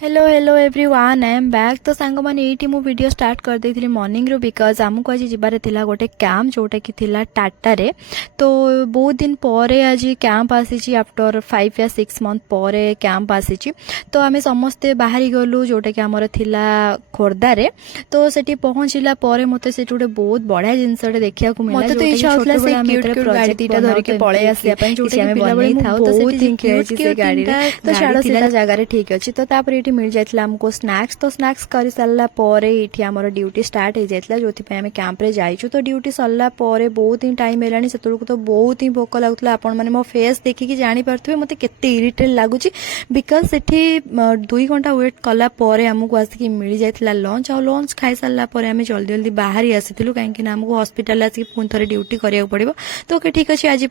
Hello hello everyone I am back. तो सांग मैंने ये मु वीडियो स्टार्ट कर देती मॉर्निंग रू बिकज आमको आज जबार थिला गोटे कैंप जोटा कि थिला टाटा रे। तो बहुत दिन पर आज कैंप आसी आफ्टर 5 या 6 मंथ पर कैंप आसी। तो आम समस्ते बाहरी गलु जोटा कि आमर थिला खोर्धारे। तो सेठी पहुँचला पर मते सेठी गोटे बहुत बढ़िया जिनसटे देखा मिला। मते तो इच्छा होतला से क्यूट क्यूट गाड़ी दीटा धरिके पळे आसिया पई जोटा कि पिला बेले थाउ। तो सेठी क्यूट क्यूट गाड़ी तो छाड़ से जगह ठीक अछि। तो तापर ये मिल जाइए आमको स्नैक्स। तो स्नैक्स कर सारा पर ये आमर ड्यूटी स्टार्ट हो जाता जो आम कैंप रे जाइछु। तो ड्यूटी सरला पर बहुत ही टाइम है से तो बहुत ही भोक लगुला। आपण मैंने मो फेस देखिकी जानीपे मत के इरिटेट लगुच बिकज से 2 घंटा वेट कला आमको आसिक मिल जाता लंच। आ लंच खाई सारा आम जल्दी जल्दी बाहरी आसी कहीं आमको हॉस्पिटल आसिक पुणी थे ड्यूटी करा पड़ो। तो ओके ठीक अच्छे आज